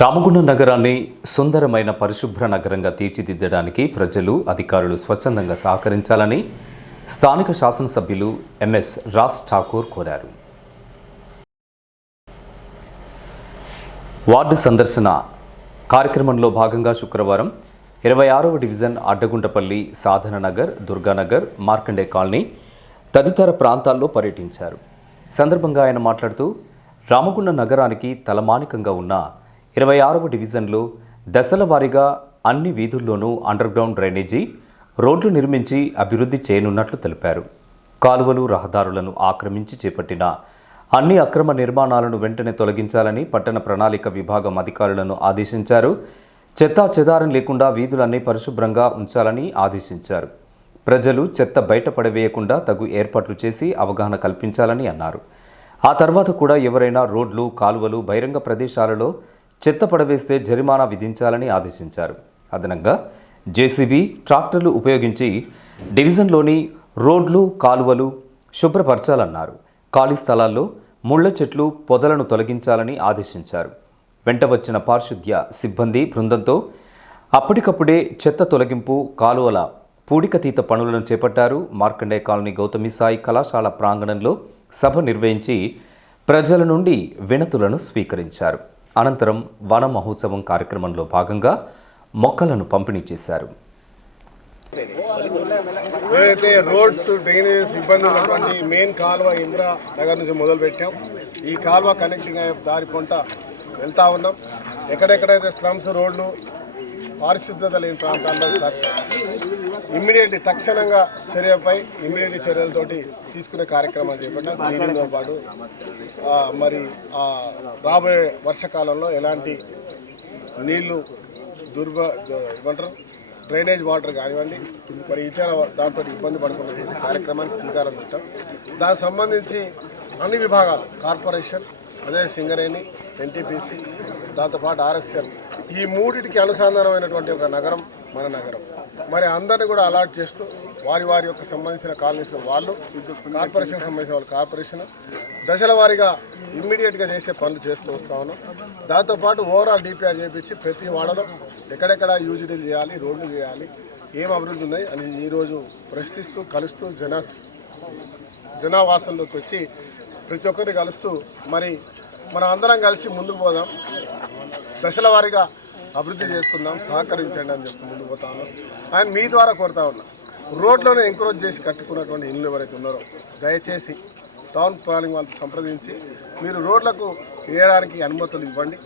రామగుండం నగరాన్ని సుందరమైన పరిశుభ్ర నగరంగా తీర్చిదిద్దడానికి ప్రజలు అధికారులు స్వచ్ఛందంగా సహకరించాలని స్థానిక శాసనసభ్యులు ఎంఎస్ రాజ్ ఠాకూర్ కోరారు. వార్డు సందర్శన కార్యక్రమంలో భాగంగా శుక్రవారం ఇరవై ఆరవ డివిజన్ అడ్డగుంటపల్లి సాధన నగర్ దుర్గానగర్ మార్కండే కాలనీ తదితర ప్రాంతాల్లో పర్యటించారు. సందర్భంగా ఆయన మాట్లాడుతూ రామగుండం నగరానికి తలమానికంగా ఉన్న ఇరవై ఆరవ డివిజన్లో దశల వారీగా అన్ని వీధుల్లోనూ అండర్గ్రౌండ్ డ్రైనేజీ రోడ్లు నిర్మించి అభివృద్ధి చేయనున్నట్లు తెలిపారు. కాలువలు రహదారులను ఆక్రమించి చేపట్టిన అన్ని అక్రమ నిర్మాణాలను వెంటనే తొలగించాలని పట్టణ ప్రణాళిక విభాగం అధికారులను ఆదేశించారు. చెత్తా చెదారం లేకుండా వీధులన్నీ పరిశుభ్రంగా ఉంచాలని ఆదేశించారు. ప్రజలు చెత్త బయట పడవేయకుండా తగు ఏర్పాట్లు చేసి అవగాహన కల్పించాలని అన్నారు. ఆ తర్వాత కూడా ఎవరైనా రోడ్లు కాలువలు బహిరంగ ప్రదేశాలలో చెత్త పడవేస్తే జరిమానా విధించాలని ఆదేశించారు. అదనంగా జేసీబీ ట్రాక్టర్లు ఉపయోగించి డివిజన్లోని రోడ్లు కాలువలు శుభ్రపరచాలన్నారు. ఖాళీ స్థలాల్లో ముళ్ళ చెట్లు పొదలను తొలగించాలని ఆదేశించారు. వెంట వచ్చిన పారిశుద్ధ్య సిబ్బంది బృందంతో అప్పటికప్పుడే చెత్త తొలగింపు కాలువల పూడికతీత పనులను చేపట్టారు. మార్కండే కాలనీ గౌతమి సాయి కళాశాల ప్రాంగణంలో సభ నిర్వహించి ప్రజల నుండి వినతులను స్వీకరించారు. అనంతరం వన మహోత్సవం కార్యక్రమంలో భాగంగా మొక్కలను పంపిణీ చేశారు. ఏదైతే రోడ్స్ డ్రైనేజ్ ఇబ్బంది ఉన్నటువంటి మెయిన్ కాలువ ఇందిరా నగర్ నుంచి మొదలు పెట్టాం. ఈ కాలువ కనెక్టింగ్ అయ్యే దారి పొంట వెళ్తా ఉన్నాం. ఎక్కడెక్కడైతే స్లమ్స్ రోడ్లు పారిశుద్ధత లేని ప్రాంతాల్లో ఇమ్మీడియట్లీ తక్షణంగా చర్యపై ఇమ్మీడియట్ చర్యలతోటి తీసుకునే కార్యక్రమాలు చేపట్టాం దీనితో పాటు మరి రాబోయే వర్షాకాలంలో ఎలాంటి నీళ్ళు దుర్భ ఏమంటారు డ్రైనేజ్ వాటర్ కానివ్వండి మరి ఇతర దాంతో ఇబ్బంది పడకుండా చేసే కార్యక్రమానికి శ్రీకారం చుట్టాం. దానికి సంబంధించి అన్ని విభాగాలు కార్పొరేషన్ అదే సింగరేణి ఎన్టీపీసీ దాంతోపాటు ఆర్ఎస్ఎల్ ఈ మూడిటికి అనుసంధానమైనటువంటి ఒక నగరం మన నగరం. మరి అందరిని కూడా అలాట్ చేస్తూ వారి వారి యొక్క సంబంధించిన కాలనీస్లో వాళ్ళు కార్పొరేషన్ సంబంధించిన వాళ్ళు కార్పొరేషన్ దశల వారీగా ఇమ్మీడియట్గా చేసే పనులు చేస్తూ వస్తా ఉన్నాం. దాంతోపాటు ఓవరాల్ డిపిఆర్ చేపించి ప్రతి వాడలో ఎక్కడెక్కడ యూజిడీలు చేయాలి రోడ్లు చేయాలి ఏం అభివృద్ధి ఉన్నాయి అని ఈరోజు ప్రశ్నిస్తూ కలుస్తూ జన జనావాసంలోకి వచ్చి ప్రతి ఒక్కరిని కలుస్తూ మరి మనం అందరం కలిసి ముందుకు పోదాం. దశల వారీగా అభివృద్ధి చేసుకుందాం సహకరించండి అని చెప్పి ముందు పోతాను అండ్ మీ ద్వారా కోరుతా ఉన్నా రోడ్లోనే ఎంకరేజ్ చేసి కట్టుకున్నటువంటి ఇల్లు ఎవరైతే ఉన్నారో దయచేసి టౌన్ ప్లానింగ్ వాళ్ళని సంప్రదించి మీరు రోడ్లకు వేయడానికి అనుమతులు ఇవ్వండి.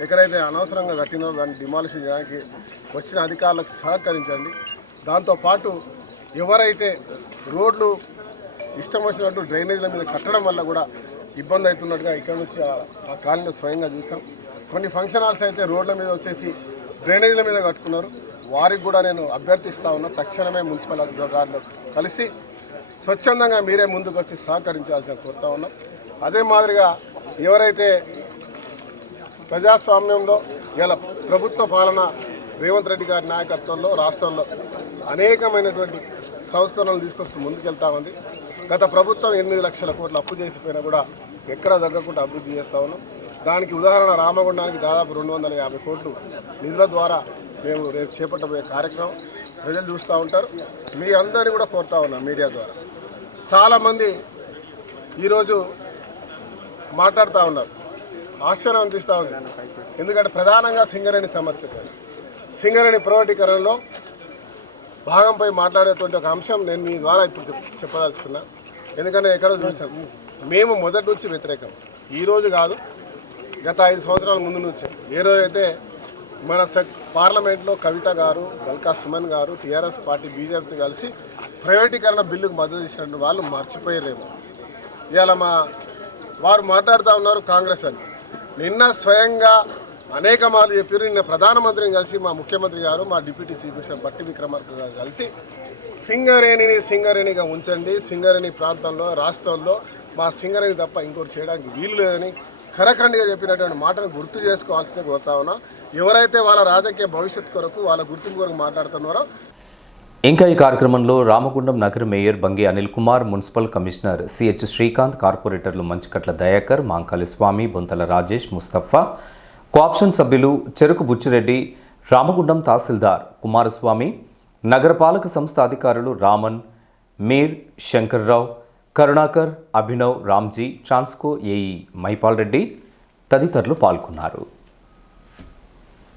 ఎక్కడైతే అనవసరంగా కట్టినో దాన్ని డిమాలిష్ చేయడానికి వచ్చిన అధికారులకు సహకరించండి. దాంతోపాటు ఎవరైతే రోడ్లు ఇష్టం వచ్చినట్టు డ్రైనేజీల మీద కట్టడం వల్ల కూడా ఇబ్బంది అవుతున్నట్టుగా ఇక్కడ నుంచి ఆ- కాలనీ స్వయంగా చూసాం. కొన్ని ఫంక్షన్ హాల్స్ అయితే రోడ్ల మీద వచ్చేసి డ్రైనేజీల మీద కట్టుకున్నారు. వారికి కూడా నేను అభ్యర్థిస్తా ఉన్నా. తక్షణమే మున్సిపల్ అధికారులు కలిసి స్వచ్ఛందంగా మీరే ముందుకు వచ్చి సహకరించాల్సిన కోరుతా ఉన్నాం. అదే మాదిరిగా ఎవరైతే ప్రజాస్వామ్యంలో ఇలా ప్రభుత్వ పాలన రేవంత్ రెడ్డి గారి నాయకత్వంలో రాష్ట్రంలో అనేకమైనటువంటి సంస్కరణలు తీసుకొస్తూ ముందుకెళ్తా ఉంది. గత ప్రభుత్వం ఎనిమిది లక్షల కోట్లు అప్పు చేసిపోయినా కూడా ఎక్కడా తగ్గకుండా అభివృద్ధి చేస్తా ఉన్నాం. దానికి ఉదాహరణ రామగుండానికి దాదాపు రెండు వందల యాభై కోట్లు నిధుల ద్వారా మేము రేపు చేపట్టబోయే కార్యక్రమం. ప్రజలు చూస్తూ ఉంటారు. మీ అందరినీ కూడా కోరుతా ఉన్నాం మీడియా ద్వారా. చాలామంది ఈరోజు మాట్లాడుతూ ఉన్నారు. ఆశ్చర్యం అనిపిస్తూ ఉంది. ఎందుకంటే ప్రధానంగా సింగరేణి సమస్య. సింగరేణి ప్రైవేటీకరణలో భాగంపై మాట్లాడేటువంటి ఒక అంశం నేను మీ ద్వారా ఇప్పుడు చెప్- చెప్పదలుచుకున్నా. ఎందుకంటే ఎక్కడో చూసాం మేము మొదటి నుంచి వ్యతిరేకం. ఈరోజు కాదు గత ఐదు సంవత్సరాల ముందు నుంచి. ఏ రోజైతే మన సెక్ పార్లమెంట్లో కవిత గారు గల్కా సుమన్ గారు టీఆర్ఎస్ పార్టీ బీజేపీతో కలిసి ప్రైవేటీకరణ బిల్లుకు మద్దతు ఇచ్చినట్టు వాళ్ళు మర్చిపోయలేము ఇవాళ మా వారు మాట్లాడుతూ ఉన్నారు కాంగ్రెస్ అని. నిన్న స్వయంగా అనేక మార్లు చెప్పారు నిన్న ప్రధానమంత్రిని కలిసి మా ముఖ్యమంత్రి గారు మా డిప్యూటీ చీఫ్ మినిస్టర్ బట్టి విక్రమార్క గారు కలిసి సింగరేణిని సింగరేణిగా ఉంచండి. సింగరేణి ప్రాంతంలో రాష్ట్రంలో మా సింగరేణి తప్ప ఇంకోటి చేయడానికి వీలు లేదని ఖరఖండిగా చెప్పినటువంటి మాటను గుర్తు చేసుకోవాల్సిందే కోరుతా ఉన్నా. ఎవరైతే వాళ్ళ రాజకీయ భవిష్యత్ కొరకు వాళ్ళ గుర్తింపు కొరకు మాట్లాడుతున్నారో ఇంకా ఈ కార్యక్రమంలో రామగుండం నగర mayor Bangi Anil Kumar municipal commissioner CH Srikanth కార్పొరేటర్లు మంచికట్ల దయాకర్ మాంకాళి స్వామి బొంతల రాజేష్ ముస్తఫా కోఆప్షన్ సభ్యులు చెరుకు బుచ్చిరెడ్డి రామగుండం తహసీల్దార్ కుమారస్వామి నగరపాలక సంస్థ అధికారులు రామన్ మీర్ శంకర్రావు కరుణాకర్ అభినవ్ రామ్జీ ట్రాన్స్కో ఏఈ మైపాల్ రెడ్డి తదితరులు పాల్గొన్నారు.